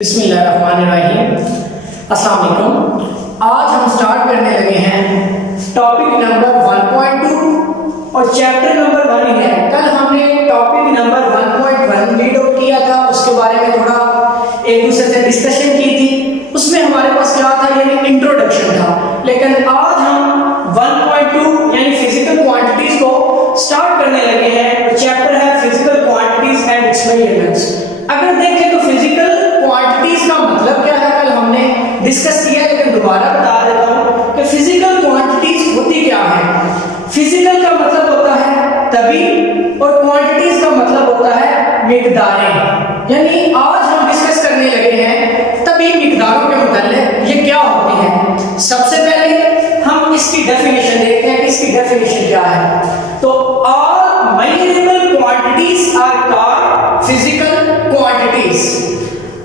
बिस्मिल्लाहिर्रहमानिर्रहीम। अस्सलाम वालेकुम। आज हम स्टार्ट करने लगे हैं टॉपिक नंबर 1.2 और चैप्टर नंबर 1 ही है। कल हमने टॉपिक नंबर 1.1 रीड आउट किया था, उसके बारे में थोड़ा एक दूसरे से डिस्कशन की थी। उसमें हमारे पास क्या था, यानी इंट्रोडक्शन था। लेकिन आज हम 1.2 यानी फिजिकल क्वांटिटीज को स्टार्ट करने लगे हैं और चैप्टर है physical quantities and it's measurements. अगर देखें तो फिजिकल क्वांटिटीज का मतलब क्या है, कल हमने डिस्कस किया, लेकिन दोबारा बता देता हूं कि फिजिकल क्वांटिटीज होती क्या है। फिजिकल का मतलब होता है तभी और क्वांटिटीज का मतलब होता है मिकदारें। यानी आज हम डिस्कस करने लगे हैं तभी मिकदारों के मुताल्लिक ये क्या होती है। सबसे पहले हम इसकी डेफिनेशन देखते हैं कि इसकी डेफिनेशन क्या है। तो all measurable quantities are called physical quantities.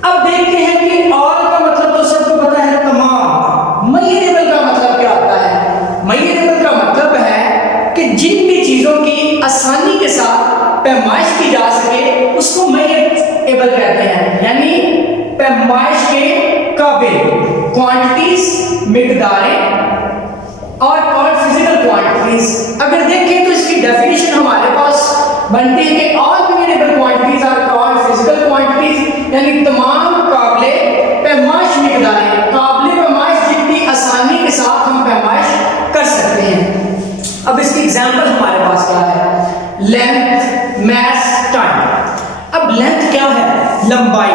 अब देखते हैं कि ऑल का मतलब तो सबको पता है, तमाम। मेजरेबल का मतलब क्या होता है? मेजरेबल का मतलब है कि जिन भी चीजों की आसानी के साथ पैमाइश की जा सके उसको मेजरेबल कहते हैं, यानी पैमाइश के काबिल। क्वांटिटीज मिकदारें और कॉल्ड फिजिकल क्वांटिटीज। अगर देखें तो इसकी डेफिनेशन हमारे पास बनती है कि all measurable quantities are called physical quantities, यानी तमाम काबिले पैमाइश मिकदारें, काबिले पैमाइश जिनकी आसानी के साथ हम पैमाइश कर सकते हैं। अब इसकी एग्जांपल हमारे पास क्या है? लेंथ, मास, टाइम। अब लेंथ क्या है? लंबाई।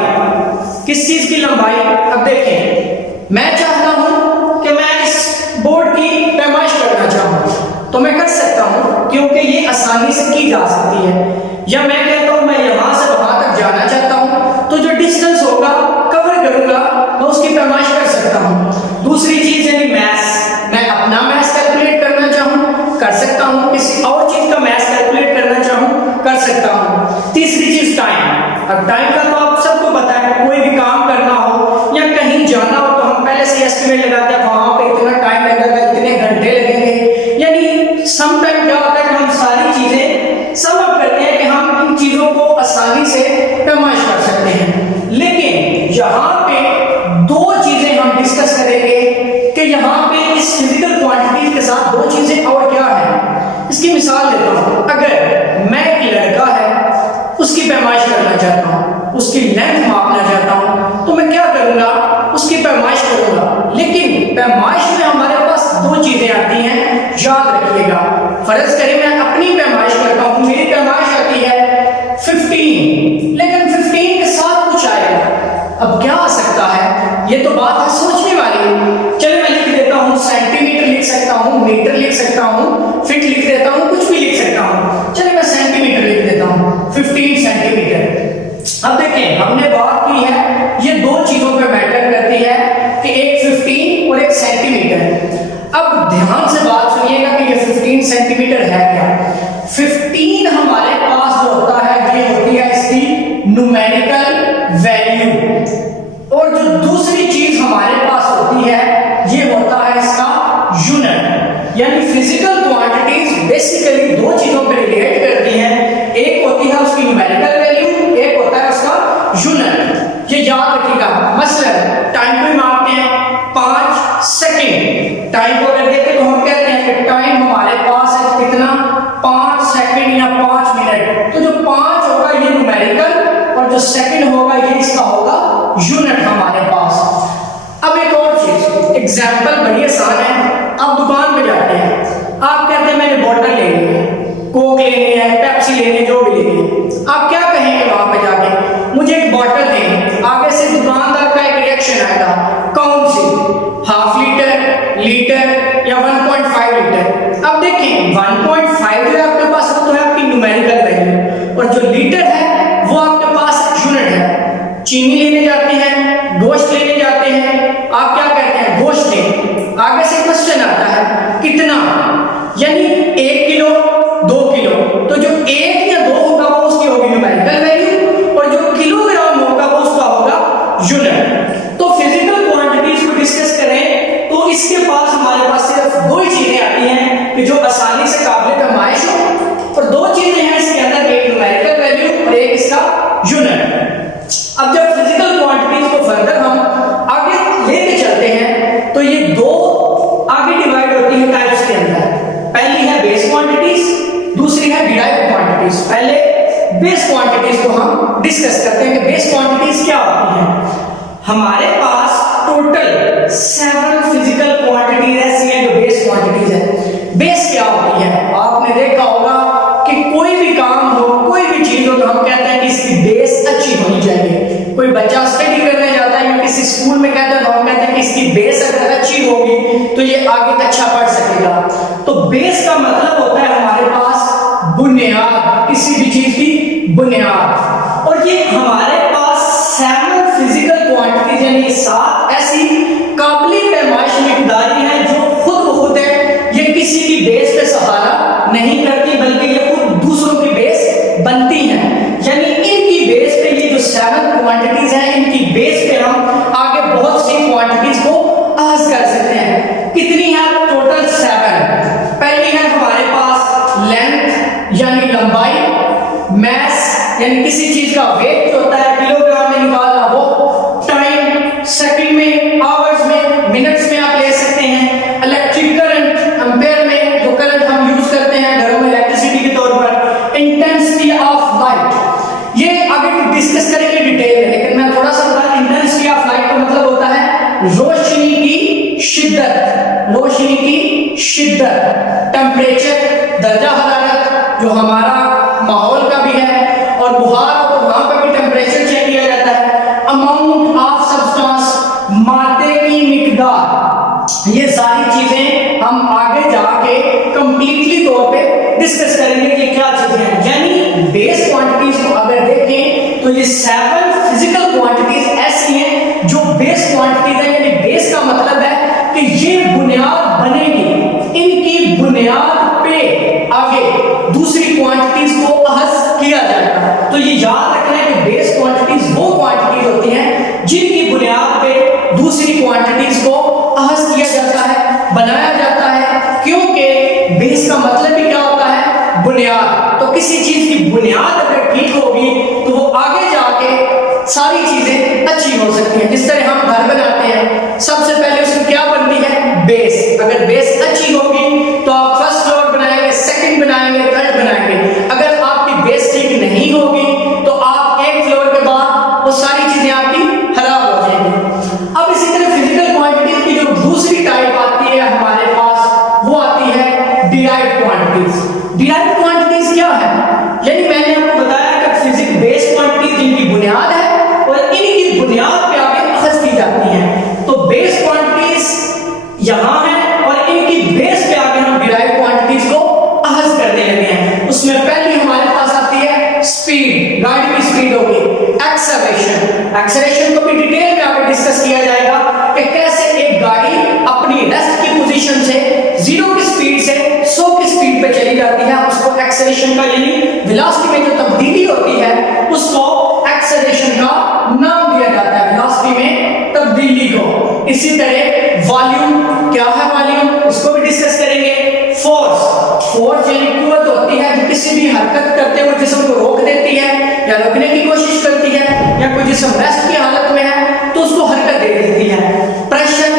किस चीज की लंबाई? अब देखें, मैं चाहता हूं कि मैं इस बोर्ड की पैमाइश करना चाहूं तो मैं कर सकता हूं, क्योंकि ये आसानी से की जा सकती है। या मैं कहता हूं मैं यहां से वहां तक जाना चाहता हूं तो जो डिस्टेंस होगा कवर करूंगा मैं उसकी पैमाइश कर सकता हूं। दूसरी चीज है मैस। मैं अपना मैस कैलकुलेट करना चाहूं कर सकता हूं, किसी और चीज का मैस कैलकुलेट करना चाहूं कर सकता हूं। तीसरी चीज टाइम। अब टाइम का तो आप सबको पता है, कोई भी काम करना हो या कहीं जाना हो तो हम पहले से एस्टिमेट लगाते हैं वहां पे इतना टाइम लगेगा, इतने घंटे लगेंगे। यानी सम टाइम क्या होता है कि हम सारी चीजें सम अप करते हैं कि हम इन चीजों को आसानी से पैमाइश कर सकते हैं। लेकिन यहाँ पे दो चीजें हम डिस्कस करेंगे कि यहाँ पे इस फिजिकल क्वांटिटीज के साथ दो चीजें और क्या है। इसकी मिसाल देता हूं। अगर मैं एक लड़का है उसकी पैमाइश करना चाहता हूं, उसकी लेंथ मापना चाहता हूं तो मैं क्या करूंगा? उसकी पैमाइश करूंगा। लेकिन पैमाइश में हमारे पास दो चीजें आती हैं, याद रखिएगा। फर्ज करें मैं अपनी पैमाइश करता हूं, मेरी पैमाइश आती है 15, लेकिन 15 के साथ कुछ आएगा। अब क्या आ सकता है? ये तो बात है सोचने वाली। चलो मैं लिख देता हूं सेंटीमीटर लिख सकता हूं, मीटर लिख सकता हूं, फीट लिख देता हूं, कुछ भी लिख सकता हूं। चलिए मैं सेंटीमीटर लिख देता हूं, 15 सेंटीमीटर। अब देखें, हमने बात की है ये दो चीजों पे मैटर करती है कि एक 15 और एक सेंटीमीटर। अब ध्यान से बात सुनिएगा कि ये 15 सेंटीमीटर है क्या। 15 हमारे पास जो होता है ये होती है इसकी न्यूमेरिकल वैल्यू, और जो दूसरी चीज हमारे पास होती है ये होता है इसका यूनिट। यानी फिजिकल क्वांटिटीज बेसिकली दो चीजों पर रिलेट करती हैं, एक होती है उसकी न्यूमेरिकल वैल्यू, एक होता है उसका यूनिट। ये याद रखिएगा। मसलन टाइम को मापते हैं 5 सेकंड। टाइम को अगर देखें तो हम कहते हैं कि टाइम हमारे पास है कितना, 5 सेकंड या 5 मिनट। तो जो 5 होगा ये न्यूमेरिकल और जो सेकंड होगा ये इसका होगा यूनिट हमारे पास। अब एक और चीज, एग्जांपल बड़ी आसान है। आप दुकान पे जाते हैं, आप कहते हैं मैंने बॉटल लेनी है, कोक लेनी है, पेप्सी लेनी है, जो भी लेनी है। आप क्या कहेंगे वहां पे जाके? मुझे एक बॉटल दें। आगे से दुकानदार का एक रिएक्शन आएगा, कौन सी, हाफ लीटर, लीटर या 1.5 लीटर। अब देखें 1.5 जो है आपके पास वो तो है आपकी न्यूमेरिकल वैल्यू, और जो लीटर है वो आपके पास यूनिट है। चीनी लेने जाते हैं, गोश्त लेने जाते हैं, आप क्या कहते हैं? गोश्त लें। आगे से क्वेश्चन आता है कितना, यानी 1 किलो 2 किलो। तो जो 1 या 2 होगा वो उसकी होगी न्यूमेरिकल वैल्यू, और जो किलोग्राम होगा वो उसका होगा यूनिट। तो फिजिकल क्वांटिटीज को डिस्कस करें तो इसके पास हमारे पास सिर्फ दो ही चीजें आती हैं कि जो आसानी से काबिल पैमाइश हो, और दो चीजें हैं इसके अंदर, एक न्यूमेरिकल वैल्यू और एक इसका यूनिट। अब जब फिजिकल क्वांटिटीज को क्वांटिटीज। पहले बेस क्वांटिटीज को हम डिस्कस करते हैं कि बेस क्वांटिटीज क्या होती हैं। हमारे पास टोटल 7 फिजिकल क्वांटिटीज ऐसी हैं जो बेस क्वांटिटीज है। बेस क्या होती है? आपने देखा होगा कि कोई भी काम हो, कोई भी चीज हो, तो हम कहते हैं कि इसकी बेस अच्छी होनी चाहिए। कोई बच्चा स्टडी करने जाता है या किसी स्कूल में कहता है तो हम कहते हैं कि इसकी बेस अगर अच्छी होगी तो ये आगे अच्छा पढ़ सकेगा। तो बेस का मतलब होता है हमारे पास बुनियाद, किसी भी चीज की बुनियाद। और ये हमारे पास 7 फिजिकल क्वांटिटीज यानी 7 ऐसी काबिल पैमाइश मिकदारी हैं जो खुद ब खुद है, ये किसी की बेस पे सहारा नहीं करती बल्कि ये खुद दूसरों की बेस बनती हैं। यानी इनकी बेस पे ये जो 7 क्वांटिटीज हैं, इनकी बेस पे हम आगे बहुत सी क्वांटिटीज को अहज कर सकते हैं। कितनी है? टोटल 7। पहली है हमारे पास लेंथ यानी लंबाई, मैस यानी किसी चीज का वेट जो होता है किलोग्राम में निकालना, वो टाइम सेकंड में, आवर्स में, मिनट्स में आप ले सकते हैं। इलेक्ट्रिक करंट एम्पेयर में, जो करंट हम यूज करते हैं घरों में इलेक्ट्रिसिटी के तौर पर। इंटेंसिटी ऑफ लाइट, ये आगे डिस्कस करेंगे डिटेल में, लेकिन मैं थोड़ा सा बता। इंटेंसिटी ऑफ लाइट का मतलब होता है रोशनी की शिद्दत, रोशनी की शिद्दत। टेम्परेचर, दर्जा हरारत जो हमारा माहौल का भी है, और बुखार हो तो वहां पर भी टेम्परेचर चेक किया जाता है। अमाउंट ऑफ सब्सटेंस, मादे की मिकदार, ये सारी चीजें हम आगे जाके कंप्लीटली तौर पे डिस्कस करेंगे कि क्या चीजें हैं। यानी बेस क्वांटिटीज को अगर देखें तो ये 7 फिजिकल क्वांटिटीज ऐसी हैं जो बेस क्वांटिटीज है। यानी बेस का मतलब है कि ये बुनियाद बनेगी, इनकी बुनियाद पे आगे दूसरी क्वांटिटीज को अहज किया जाएगा। तो ये याद रखना है कि बेस क्वांटिटीज वो क्वांटिटीज होती हैं जिनकी बुनियाद पे दूसरी क्वांटिटीज को अहज किया जाता है, बनाया जाता है। क्योंकि बेस का मतलब ही क्या होता है? बुनियाद। तो किसी चीज की बुनियाद अगर ठीक होगी तो वो आगे जाके सारी चीजें अच्छी हो सकती हैं। जिस तरह हम घर बनाते हैं, सबसे पहले उसकी क्या बनती है? बेस। अगर बेस अच्छी होगी तो आप फर्स्ट फ्लोर बनाएंगे, सेकंड बनाएंगे, थर्ड बनाएंगे। अगर आपकी बेस ठीक नहीं होगी तो आप एक फ्लोर के बाद वो सारी चीजें आपकी खराब हो जाएंगी। अब इसी तरह फिजिकल क्वांटिटीज की जो दूसरी टाइप आती है हमारे पास, वो आती है डिराइव्ड क्वांटिटीज। डिराइव्ड क्वांटिटीज क्या है? यानी मैंने आपको बताया कि फिजिक बेस क्वांटिटीज जिनकी बुनियाद है और इनकी बुनियाद पे आगे अखज की जाती है। तो बेस क्वांटिटीज यहां है और इनकी बेस पे आगे हम डिराइव्ड क्वांटिटीज को अहज करने लगे हैं। उसमें पहली हमारे पास आती है स्पीड, गाड़ी की स्पीड होगी। एक्सेलरेशन, एक्सेलरेशन को भी डिटेल में आगे डिस्कस किया जाएगा कि कैसे एक गाड़ी अपनी रेस्ट की पोजीशन से 0 की स्पीड से 100 की स्पीड पे चली जाती है। उसको एक्सेलरेशन का यानी वेलोसिटी में जो तब्दीली होती है उसको एक्सेलरेशन का नाम दिया जाता है, वेलोसिटी में तब्दीली को। इसी तरह वॉल्यूम, क्या है वॉल्यूम, उसको भी डिस्कस करेंगे। फोर्स, फोर्स यानी कुव्वत होती है जो किसी भी हरकत करते हुए जिस्म को रोक देती है या रोकने की कोशिश करती है, या कोई जिस्म रेस्ट की हालत में है तो उसको हरकत दे देती है। Pressure,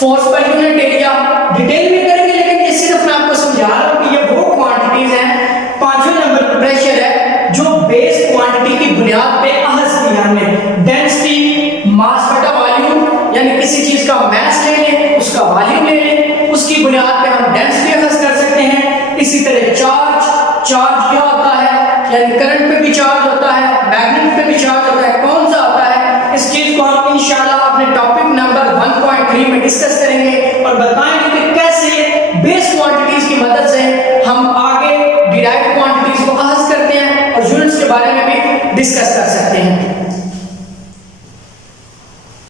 force per unit area, detail में करेंगे, लेकिन ये सिर्फ मैं आपको समझा रहा हूं कि ये वो क्वांटिटीज हैं। 5वें नंबर पर प्रेशर है जो बेस क्वांटिटी की बुनियाद पे अहज किया हमने। डेंसिटी, मास बटा वॉल्यूम, यानी किसी चीज का मास ले लें, उसका वॉल्यूम ले लें, उसकी बुनियाद पे हम डेंसिटी अहज कर सकते हैं। इसी तरह चार्ज, चार्ज क्या होता है? यानी करंट पे भी चार्ज होता है, मैग्नेट पे भी चार्ज होता है। कौन सा होता है? इस चीज को हम इंशाल्लाह अपने टॉपिक नंबर 1.3 में डिस्कस करेंगे और बताएंगे कि कैसे बेस क्वांटिटीज की मदद से हम आगे डिराइव्ड क्वांटिटीज को अहज करते हैं और यूनिट्स के बारे में भी डिस्कस कर सकते हैं।